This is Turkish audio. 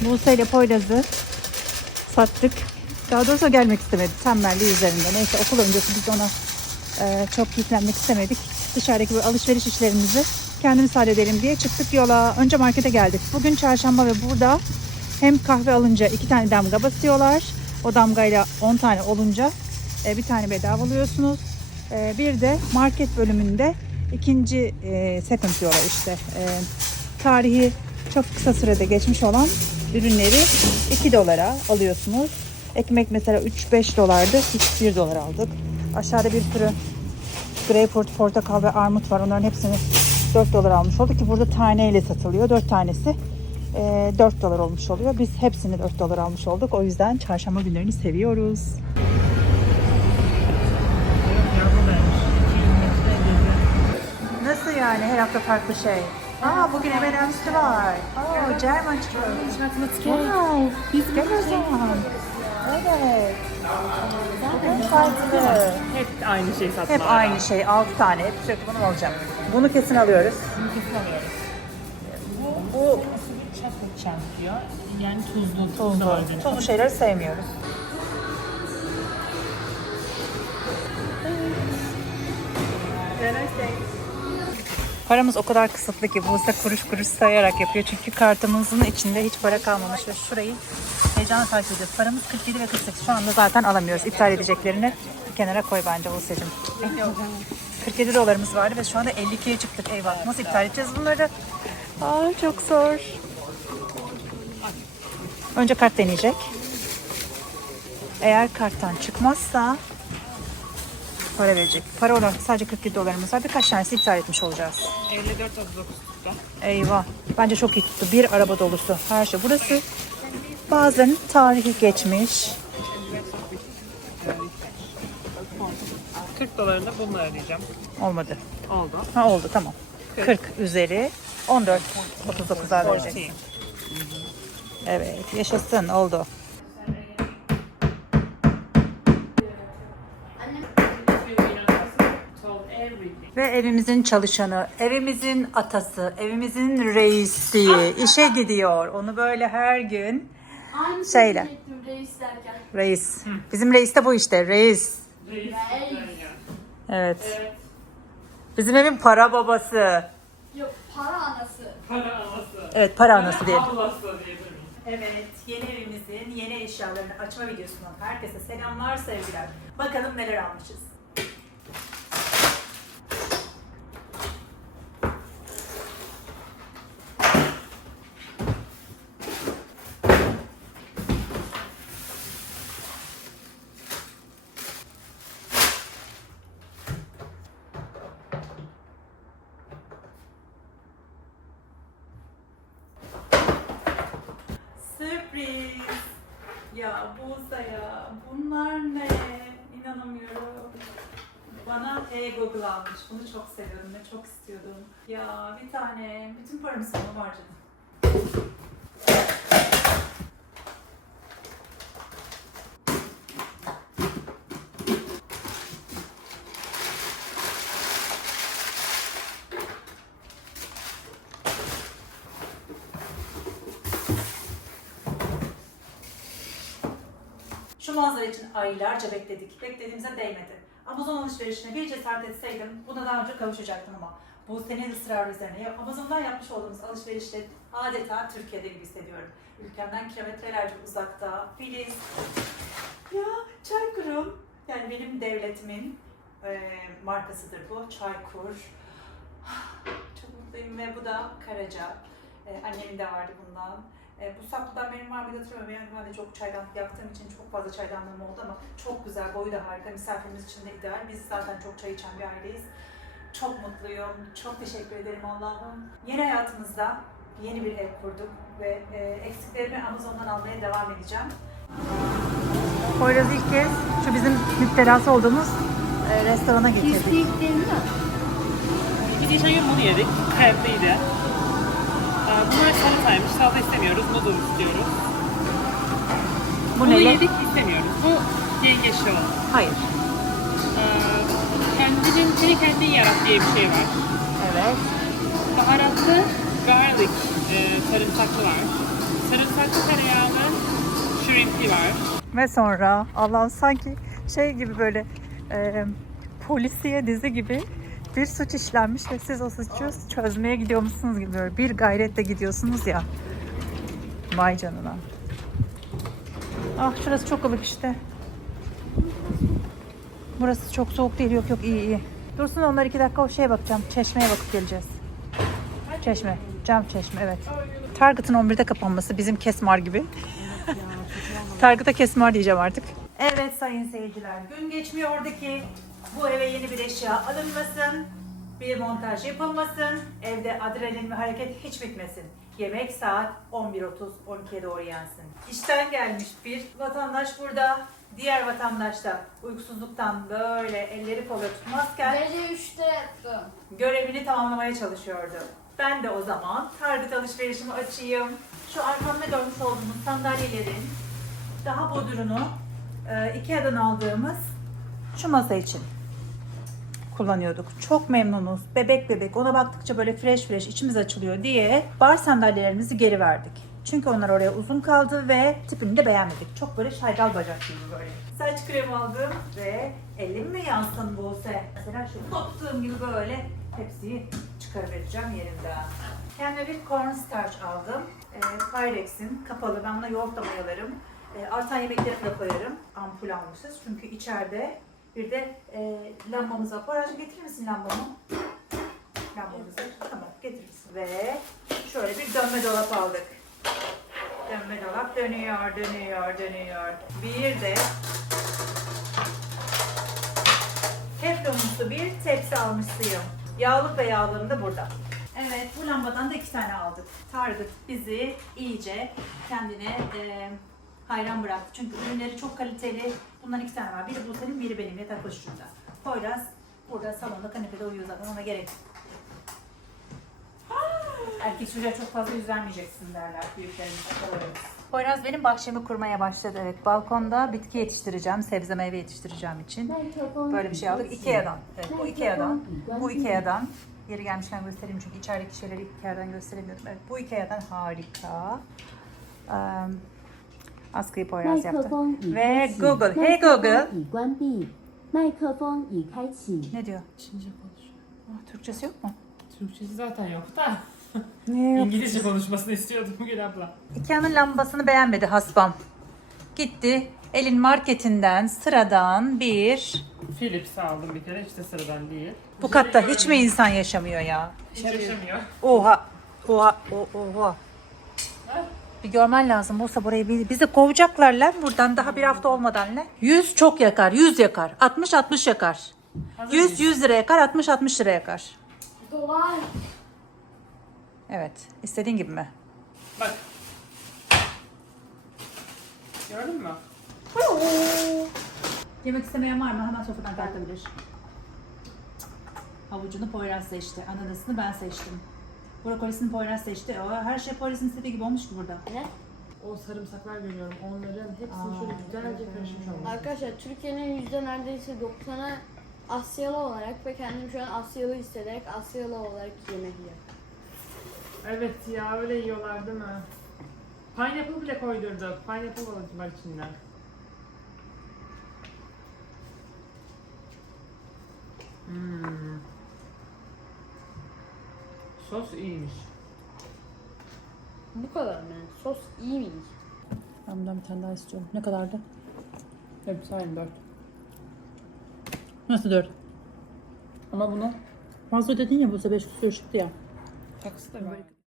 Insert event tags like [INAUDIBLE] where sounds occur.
Buse ile Poyraz'ı sattık. Daha doğrusu gelmek istemedi. Tembelliği üzerinde. Neyse okul öncesi biz ona e, çok yüklenmek istemedik. Dışarıdaki bu alışveriş işlerimizi kendimiz halledelim diye çıktık yola. Önce markete geldik. Bugün çarşamba ve burada hem kahve alınca iki tane damga basıyorlar. O damgayla 10 tane olunca e, bir tane bedava alıyorsunuz. E, bir de market bölümünde ikinci e, second diyorlar işte. E, tarihi çok kısa sürede geçmiş olan ürünleri 2 dolara alıyorsunuz. Ekmek mesela 3-5 dolardı. Biz 1 dolar aldık. Aşağıda bir sürü greyfurt, portakal ve armut var. Onların hepsini 4 dolar almış olduk ki burada taneyle satılıyor. 4 tanesi e, 4 dolar olmuş oluyor. Biz hepsini 4 dolar almış olduk. O yüzden çarşamba günlerini seviyoruz. Nasıl yani? Her hafta farklı şey. Aa bugün M&M'si var. Aa German chocolate. Wow. Biz gel o zaman. Evet. Farklı. Hep aynı şey satma. Hep aynı şey. 6 tane. Hep sürekli bunu alacağım. Bunu kesin alıyoruz. Kesin alıyoruz. Bu, Bu chocolate chunk diyor. Yani tuzlu. tuzlu. Tuzlu şeyleri sevmiyoruz. Paramız o kadar kısıtlı ki Buse kuruş kuruş sayarak yapıyor. Çünkü kartımızın içinde hiç para kalmamış ve şurayı heyecanla takip ediyoruz. Paramız 47 ve 48. Şu anda zaten alamıyoruz. İptal edeceklerini bir kenara koy bence Buse'cim. 47 dolarımız vardı ve şu anda 52'ye çıktık. Eyvah nasıl iptal edeceğiz bunları? Aa çok zor. Önce kart deneyecek. Eğer karttan çıkmazsa para verecek. Para olarak sadece 47 dolarımız var. Birkaç tanesi iptal etmiş olacağız. 54 39 tuttu. Eyvah. Bence çok iyi tuttu. Bir araba dolusu. Her şey. Burası bazen tarihi geçmiş. 40 dolarını bununla ödeyeceğim. Olmadı. Oldu. Ha oldu tamam. 40 üzeri 14 39'a vereceksin. Evet yaşasın oldu. Ve evimizin çalışanı, evimizin atası, evimizin reisi işe gidiyor. Onu böyle her gün Aynı Şeyle. diyecektim reis derken. reis. Bizim reis de bu işte reis. Reis. Evet. Bizim evin para babası. Yok para anası. Para anası. Evet para anası diyelim. Ablası diyebilir miyim? Evet, yeni evimizin yeni eşyalarını açma videosundan herkese selamlar, sevgiler. Bakalım neler almışız. Ya Buse ya bunlar ne? İnanamıyorum. Bana e-Google almış. Bunu çok seviyorum ve çok istiyordum. Ya bir tane. Bütün paramı sonuna harcadım. Şu manzara için aylarca bekledik. Beklediğimize değmedi. Amazon alışverişine bir cesaret etseydim buna daha önce kavuşacaktım ama bu senin ısrar üzerine Amazon'dan yapmış olduğumuz alışverişte adeta Türkiye'de gibi hissediyorum. Ülkemden kilometrelerce uzakta Filiz. Ya Çaykur'um yani benim devletimin e, markasıdır bu. Çaykur. Çok mutluyum ve bu da Karaca. E, annemin de vardı bundan. E, bu saplıdan benim var mıydı hatırlamıyorum. Yani ben de çok çaydanlık yaptığım için çok fazla çaydanlığım oldu ama çok güzel, boyu da harika. Misafirimiz için de ideal. Biz zaten çok çay içen bir aileyiz. Çok mutluyum. Çok teşekkür ederim Allah'ım. Yeni hayatımızda yeni bir ev kurduk ve e, eksiklerimi Amazon'dan almaya devam edeceğim. Poyraz'ı ilk kez şu bizim müptelası olduğumuz e, restorana getirdik. Değil mi? Geçen gün bunu yedik. Karatlıydı. Bunlar salataymış. Salata istemiyoruz. Noodle istiyoruz. Bu Bunu neyle? yedik istemiyoruz. Bu yengeçli olan. Hayır. Ee, kendinin seni kendin yarat diye bir şey var. Evet. Baharatlı garlic e, sarımsaklı var. Sarımsaklı tereyağının shrimp'i var. Ve sonra Allah'ım sanki şey gibi böyle e, polisiye dizi gibi bir suç işlenmiş ve siz o suçu çözmeye gidiyormuşsunuz gibi böyle bir gayretle gidiyorsunuz ya. Vay canına. Ah şurası çok ılık işte. Burası çok soğuk değil yok yok iyi iyi. Dursun onlar iki dakika o şeye bakacağım. Çeşmeye bakıp geleceğiz. Çeşme. Cam çeşme evet. Target'ın 11'de kapanması bizim Kesmar gibi. [LAUGHS] Target'a Kesmar diyeceğim artık. Evet sayın seyirciler. Gün geçmiyordu ki bu eve yeni bir eşya alınmasın. Bir montaj yapılmasın. Evde adrenalin ve hareket hiç bitmesin. Yemek saat 11.30-12'ye doğru yensin. İşten gelmiş bir vatandaş burada. Diğer vatandaş da uykusuzluktan böyle elleri kolları tutmazken Gece 3'te yattım. görevini tamamlamaya çalışıyordu. Ben de o zaman Target alışverişimi açayım. Şu arkamda görmüş olduğunuz sandalyelerin daha bodurunu e, Ikea'dan aldığımız şu masa için kullanıyorduk. Çok memnunuz. Bebek bebek. Ona baktıkça böyle fresh fresh içimiz açılıyor diye bar sandalyelerimizi geri verdik. Çünkü onlar oraya uzun kaldı ve tipini de beğenmedik. Çok böyle şaygal bacak gibi böyle. Saç kremi aldım ve elim mi yansın Buse? Mesela şu tuttuğum gibi böyle hepsini çıkarıvereceğim yerinden. Kendime bir cornstarch aldım. E, Pyrex'in kapalı. Ben buna yoğurt da mayalarım. E, artan yemekleri de koyarım. Ampul almışız. Çünkü içeride bir de e, lambamız var. Poyraz'cığım getirir misin lambamı? Lambamızı. Tamam getirirsin. Ve şöyle bir dönme dolap aldık. Dönme dolap dönüyor, dönüyor, dönüyor. Bir de teflonumsu bir tepsi almışsıyım. Yağlık ve yağlarım da burada. Evet, bu lambadan da iki tane aldık. Target bizi iyice kendine e, hayran bıraktı. Çünkü ürünleri çok kaliteli. Bundan iki tane var. Biri bu senin, biri benim yatak başucunda. Poyraz burada salonda kanepede uyuyor zaten ona gerek yok. Erkek çocuğa çok fazla yüz vermeyeceksin derler büyüklerimiz, atalarımız. Poyraz benim bahçemi kurmaya başladı. Evet, balkonda bitki yetiştireceğim, sebze meyve yetiştireceğim için. Böyle bir şey aldık. Ikea'dan. Evet, bu Ikea'dan. Bu Ikea'dan. Yeri gelmişken göstereyim çünkü içerideki şeyleri Ikea'dan gösteremiyorum. Evet, bu Ikea'dan harika. Um, askıyı Poyraz yaptı. Ve Google. Hey Google. Ne diyor? Çince konuşuyor. Ah, Türkçesi yok mu? Türkçesi zaten yok da. [LAUGHS] Ne yok? İngilizce konuşmasını istiyordum bugün abla. Ikea'nın lambasını beğenmedi hasbam. Gitti elin marketinden sıradan bir... Philips aldım bir kere hiç de sıradan değil. Bu katta hiç mi insan yaşamıyor ya? Hiç yaşamıyor. Oha. Oha. Oha. Oha. Bir görmen lazım. Olsa burayı bir- bizi kovacaklar lan buradan daha bir hafta olmadan lan. 100 çok yakar. 100 yakar. 60 60 yakar. Hazır 100 mıyız? 100 lira yakar. 60 60 lira yakar. Dolar. Evet. İstediğin gibi mi? Bak. Gördün mü? Yemek istemeyen var mı? Hemen sofradan kalkabilir. Havucunu Poyraz seçti. Ananasını ben seçtim. Brokolisini Poyraz seçti. O, her şey Poyraz'ın istediği gibi olmuş ki burada. Ne? O sarımsaklar görüyorum. Onların hepsini Aa, şöyle güzelce karışmış olmuş. Arkadaşlar Türkiye'nin yüzde neredeyse 90'ı Asyalı olarak ve kendimi şu an Asyalı hissederek Asyalı olarak yemek yiyorum. Evet ya öyle yiyorlar değil mi? Pineapple bile koydurdu. Pineapple var içinden. Hmm. Sos iyiymiş. Bu kadar mı? yani? Sos iyi miymiş? Ben bundan bir tane daha istiyorum. Ne kadardı? Hepsi aynı dört. Nasıl 4? Ama bunu Fazla dedin ya bu sefer 5 küsur çıktı ya. taksi de var.